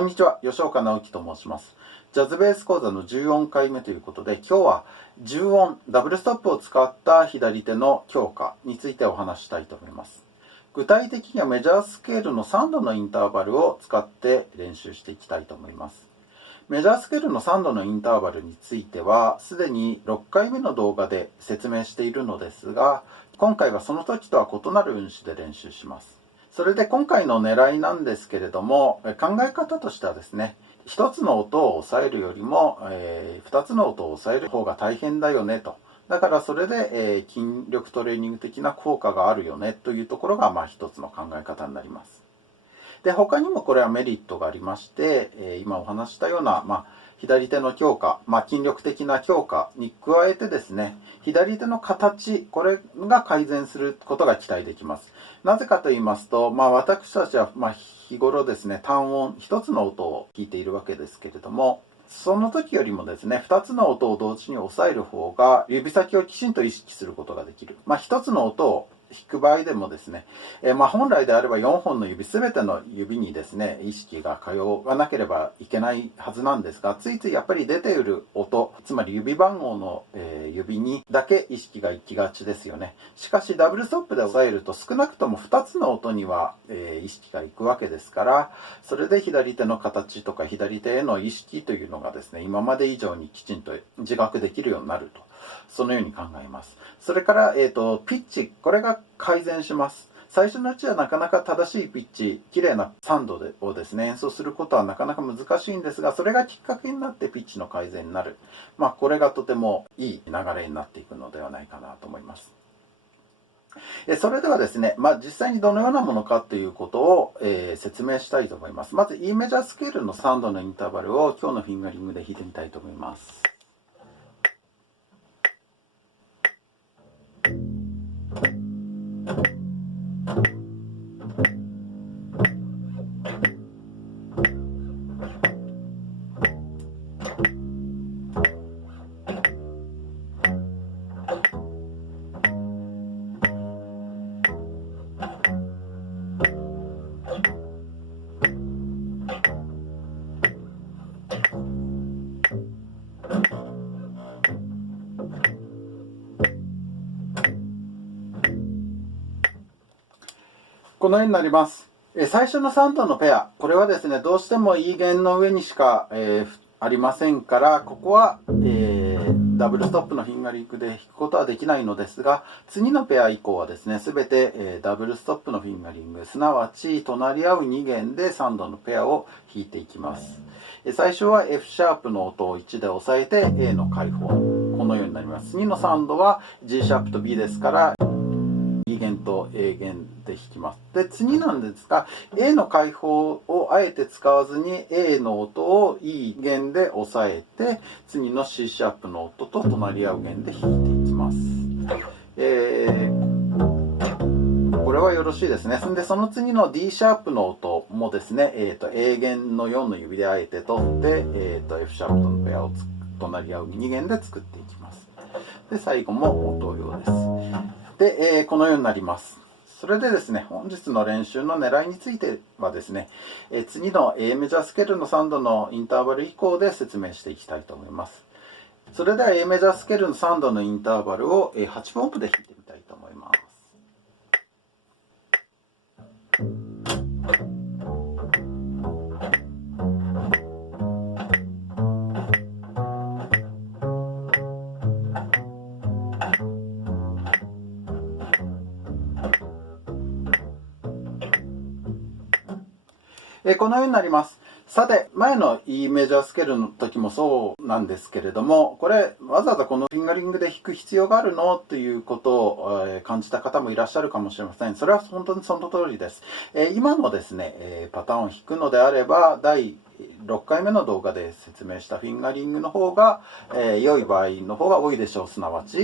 こんにちは、吉岡直樹と申します。ジャズベース講座の14回目ということで、今日は10音、ダブルストップを使った左手の強化についてお話したいと思います。具体的にはメジャースケールの3度のインターバルを使って練習していきたいと思います。メジャースケールの3度のインターバルについては、すでに6回目の動画で説明しているのですが、今回はその時とは異なる運指で練習します。それで今回の狙いなんですけれども、考え方としてはですね、1つの音を抑えるよりも、2つの音を抑える方が大変だよねと。だからそれで、筋力トレーニング的な効果があるよねというところが、一つの考え方になります。で、他にもこれはメリットがありまして、今お話したような、左手の強化、筋力的な強化に加えてですね、左手の形、これが改善することが期待できます。なぜかと言いますと、私たちは日頃ですね、単音、一つの音を弾いているわけですけれども、その時よりもですね、2つの音を同時に押さえる方が、指先をきちんと意識することができる。1つの音を弾く場合でもですね、本来であれば4本の指、すべての指にですね、意識が通わなければいけないはずなんですが、ついついやっぱり出ている音、つまり指番号の指にだけ意識が行きがちですよね。しかしダブルストップで押さえると少なくとも2つの音には意識が行くわけですから、それで左手の形とか左手への意識というのがですね、今まで以上にきちんと自覚できるようになると。そのように考えます。それから、ピッチ、これが改善します。最初のうちはなかなか正しいピッチ、綺麗な3度をですね、演奏することはなかなか難しいんですが、それがきっかけになってピッチの改善になる。これがとてもいい流れになっていくのではないかなと思います。それではですね、実際にどのようなものかということを、説明したいと思います。まず E メジャースケールの3度のインターバルを今日のフィンガリングで弾いてみたいと思います。このようになります。最初の3度のペア、これはですね、どうしても E 弦の上にしか、ありませんから、ここは、ダブルストップのフィンガリングで弾くことはできないのですが、次のペア以降はですね、すべて、ダブルストップのフィンガリング、すなわち隣り合う2弦で3度のペアを弾いていきます。最初は F シャープの音を1で押さえて A の開放。このようになります。次の3度は G シャープと B ですから、E 弦と A 弦で弾きます。で、次なんですが、A の開放をあえて使わずに A の音を E 弦で押さえて、次の C シャープの音と隣り合う弦で弾いていきます。これはよろしいですね。で、その次の D シャープの音もですね、A 弦の4の指であえて取って、F シャープとのペアを隣り合う2弦で作っていきます。で、最後も同様です。で、このようになります。それでですね、本日の練習の狙いについてはですね、次の A メジャースケールの3度のインターバル以降で説明していきたいと思います。それでは A メジャースケールの3度のインターバルを8分音符で弾いてみたいと思います。このようになります。さて、前の E メジャースケールの時もそうなんですけれども、これ、わざわざこのフィンガリングで弾く必要があるのということを感じた方もいらっしゃるかもしれません。それは本当にその通りです。今のですね、パターンを弾くのであれば、第6回目の動画で説明したフィンガリングの方が、良い場合の方が多いでしょう。すなわち、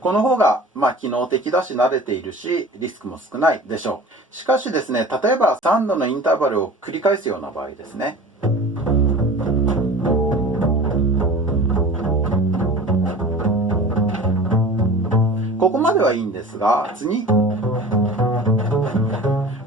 この方が、機能的だし慣れているし、リスクも少ないでしょう。しかしですね、例えば3度のインターバルを繰り返すような場合ですね。ここまではいいんですが、次、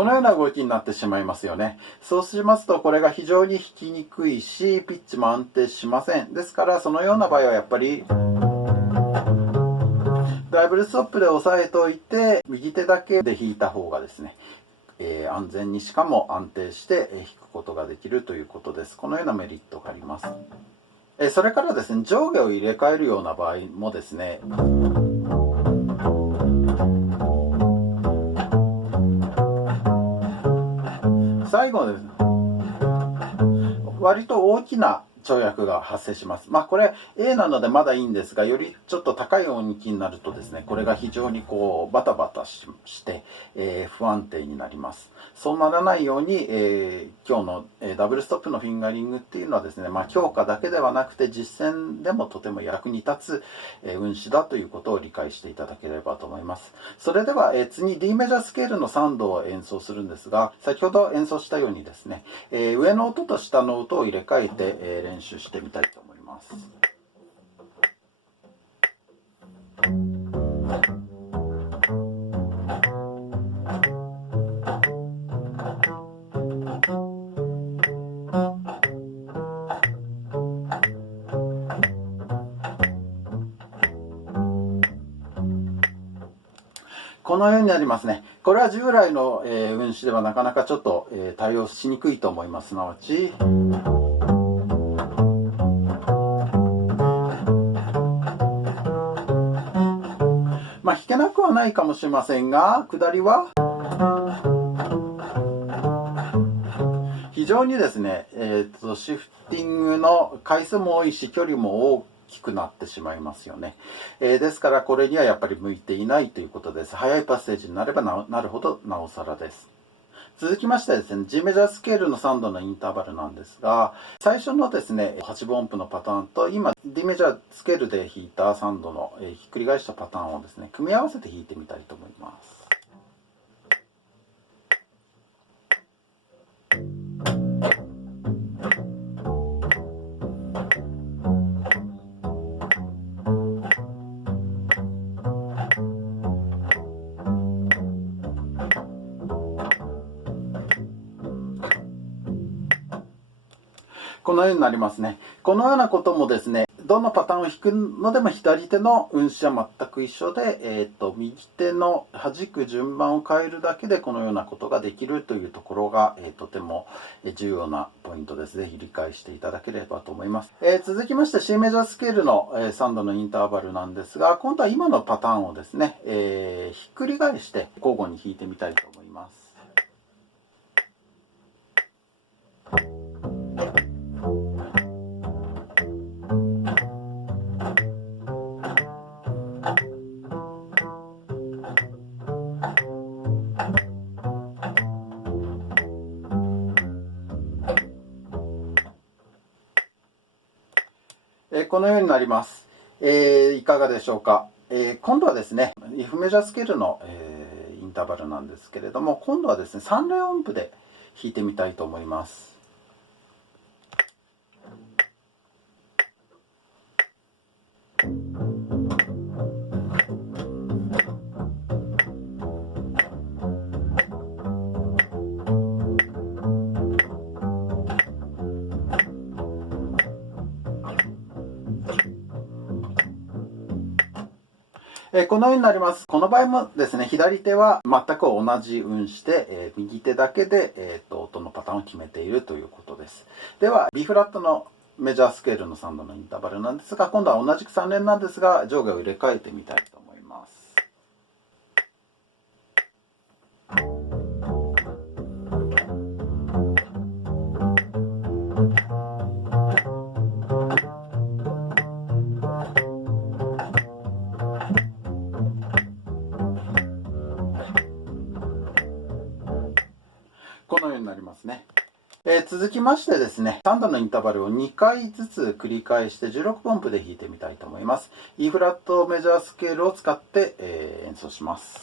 このような動きになってしまいますよね。そうしますと、これが非常に弾きにくいし、ピッチも安定しません。ですから、そのような場合はやっぱり、ダブルストップで押さえておいて、右手だけで弾いた方がですね、安全にしかも安定して弾くことができるということです。このようなメリットがあります。それからですね、上下を入れ替えるような場合もですね、最後です。割と大きな跳躍が発生します。これ A なのでまだいいんですが、よりちょっと高い音域になるとですね、これが非常にバタバタして、不安定になります。そうならないように、今日の、ダブルストップのフィンガリングっていうのはですね、強化だけではなくて実践でもとても役に立つ、運指だということを理解していただければと思います。それでは、次 D メジャースケールの3度を演奏するんですが、先ほど演奏したようにですね、上の音と下の音を入れ替えて、練習してみたいと思います。このようになりますね。これは従来の、運指ではなかなかちょっと、対応しにくいと思います。すなわち、弾けなくはないかもしれませんが、下りは非常にですね、シフティングの回数も多いし、距離も大きくなってしまいますよね。ですから、これにはやっぱり向いていないということです。速いパッセージになればなるほど、なおさらです。続きましてですね、G メジャースケールの3度のインターバルなんですが、最初のですね、8分音符のパターンと、今 D メジャースケールで弾いた3度のひっくり返したパターンをですね、組み合わせて弾いてみたいと思います。このようになりますね。このようなこともですね、どのパターンを弾くのでも左手の運指は全く一緒で、右手の弾く順番を変えるだけでこのようなことができるというところが、とても重要なポイントです。ぜひ理解していただければと思います。続きまして C メジャースケールの、3度のインターバルなんですが、今度は今のパターンをですね、ひっくり返して交互に弾いてみたいと思います。このようになります。いかがでしょうか。今度はですね、F メジャースケールの、インターバルなんですけれども、今度はですね、3連音符で弾いてみたいと思います。このようになります。この場合もですね、左手は全く同じ運指で、右手だけで、音のパターンを決めているということです。では、B フラットのメジャースケールの3度のインターバルなんですが、今度は同じく3連なんですが、上下を入れ替えてみたいと思います。このようになりますね。続きましてですね、3度のインターバルを2回ずつ繰り返して16分音符で弾いてみたいと思います。E フラットメジャースケールを使って、演奏します。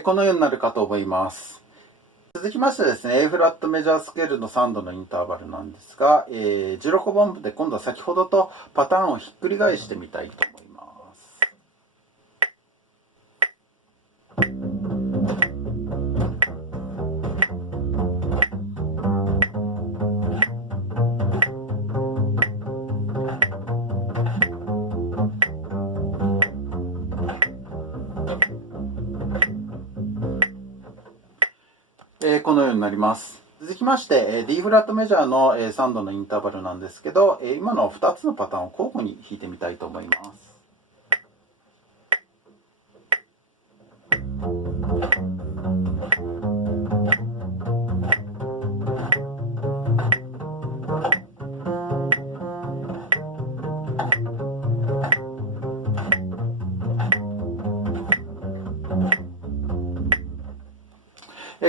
このようになるかと思います。続きましてですね、A フラットメジャースケールの3度のインターバルなんですが、16分音符で今度は先ほどとパターンをひっくり返してみたいと思います。このようになります。続きまして、D フラットメジャーの3度のインターバルなんですけど、今の2つのパターンを交互に弾いてみたいと思います。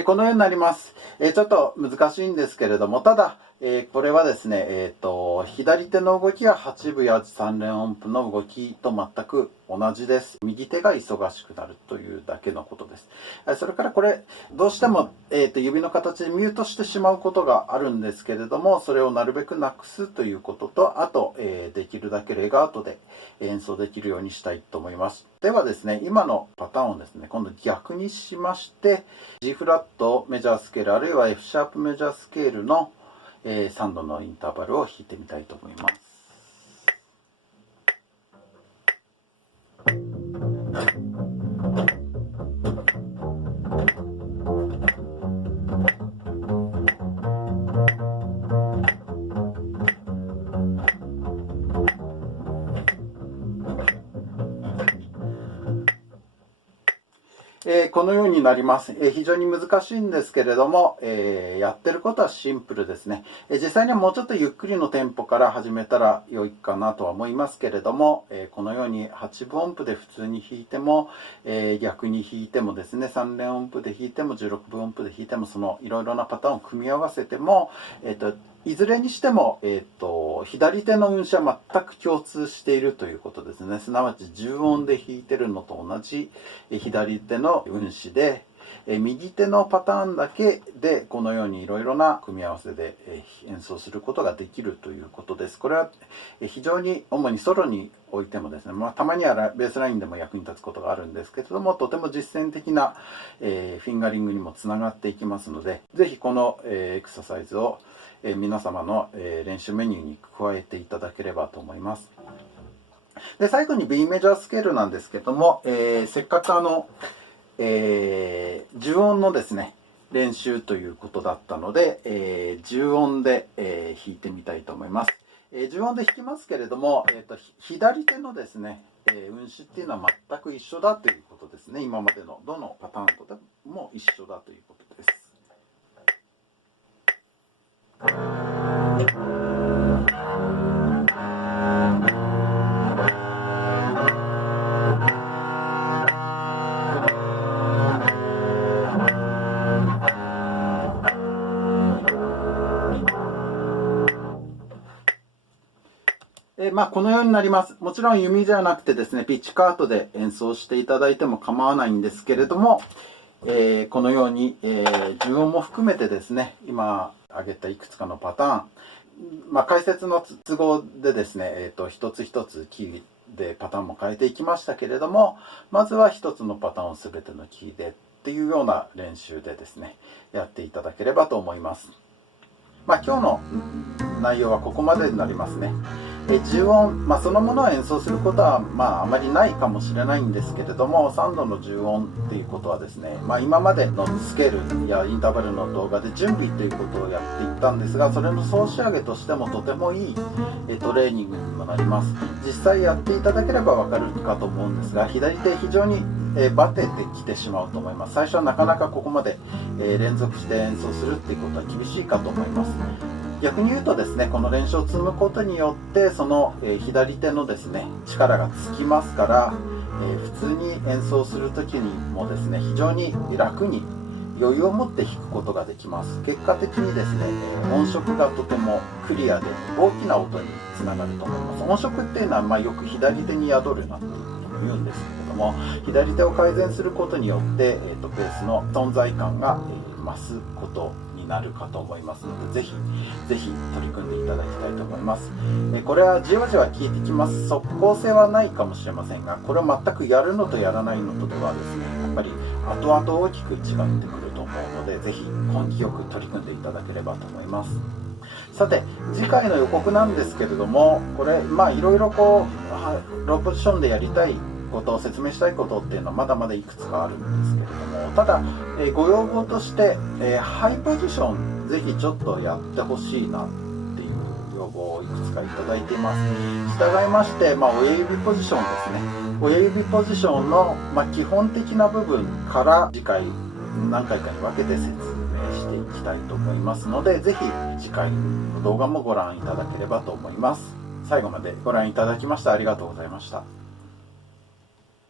このようになります。ちょっと難しいんですけれども、ただ、これはですね、左手の動きは8分や3連音符の動きと全く同じです。右手が忙しくなるというだけのことです。それからこれ、どうしても、指の形でミュートしてしまうことがあるんですけれども、それをなるべくなくすということと、あと、できるだけレガートで演奏できるようにしたいと思います。ではですね、今のパターンをですね、今度逆にしまして、G フラットメジャースケールあるいは F シャープメジャースケールの3度のインターバルを弾いてみたいと思います。このようになります。非常に難しいんですけれども、やってることはシンプルですね。実際にはもうちょっとゆっくりのテンポから始めたら良いかなとは思いますけれども、このように8分音符で普通に弾いても、逆に弾いてもですね、3連音符で弾いても16分音符で弾いても、そのいろいろなパターンを組み合わせても、いずれにしても、左手の運指は全く共通しているということですね。すなわち10音で弾いてるのと同じ左手の運指で、右手のパターンだけでこのようにいろいろな組み合わせで演奏することができるということです。これは非常に主にソロにおいてもですね、たまにはベースラインでも役に立つことがあるんですけれども、とても実践的なフィンガリングにもつながっていきますので、ぜひこのエクササイズを皆様の練習メニューに加えていただければと思います。で、最後に B メジャースケールなんですけども、せっかく10音のですね、練習ということだったので、10音で、弾いてみたいと思います。10音で弾きますけれども、左手のですね、運指っていうのは全く一緒だということですね。今までのどのパターンとでも一緒だということです。このようになります。もちろん弓じゃなくてですね、ピッチカートで演奏していただいても構わないんですけれども、このように、10音も含めてですね、今挙げたいくつかのパターン、解説の都合でですね、一つ一つキーでパターンも変えていきましたけれども、まずは一つのパターンを全てのキーでっていうような練習でですね、やっていただければと思います。今日の内容はここまでになりますね。10音、そのものを演奏することはあまりないかもしれないんですけれども、3度の10音っていうことはですね、今までのスケールやインターバルの動画で準備ということをやっていったんですが、それの総仕上げとしてもとてもいいトレーニングにもなります。実際やっていただければわかるかと思うんですが、左手非常にバテてきてしまうと思います。最初はなかなかここまで連続して演奏するっていうことは厳しいかと思います。逆に言うとですね、この練習を積むことによってその左手のですね力がつきますから、普通に演奏する時にもですね非常に楽に余裕を持って弾くことができます。結果的にですね音色がとてもクリアで大きな音につながると思います。音色っていうのはよく左手に宿るなっていうふうにも言うんですけれどども、左手を改善することによって、ベースの存在感が、増すことになるかと思いますので、ぜひ取り組んでいただきたいと思います。これはじわじわ効いてきます。即効性はないかもしれませんが、これを全くやるのとやらないのとではですね、やっぱり後々大きく違ってくると思うので、ぜひ根気よく取り組んでいただければと思います。さて、次回の予告なんですけれども、これいろいろローポジションでやりたいことを説明したいことっていうのはまだまだいくつかあるんですけれども、ただ、ご要望として、ハイポジションぜひちょっとやってほしいなっていう要望をいくつかいただいています。従いまして、親指ポジションですね。親指ポジションの、基本的な部分から次回何回かに分けて説明していきたいと思いますので、ぜひ次回の動画もご覧いただければと思います。最後までご覧いただきましてありがとうございました。